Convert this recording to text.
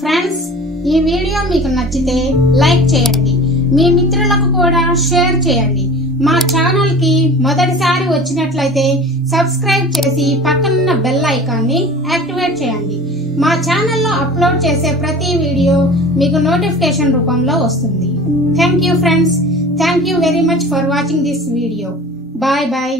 Friends, ఈ video మీకు నచ్చితే లైక్ చేయండి, మీ మిత్రులకు కూడా షేర్ చేయండి. మా ఛానల్ కి మొదటిసారి వచ్చినట్లయితే సబ్స్క్రైబ్ చేసి పక్కనున్న బెల్ ఐకాన్ ని యాక్టివేట్ చేయండి. మా ఛానల్లో అప్లోడ్ చేసే ప్రతి వీడియో మీకు నోటిఫికేషన్ రూపంలో వస్తుంది. Thank you friends. Thank you very much for watching this video. Bye bye.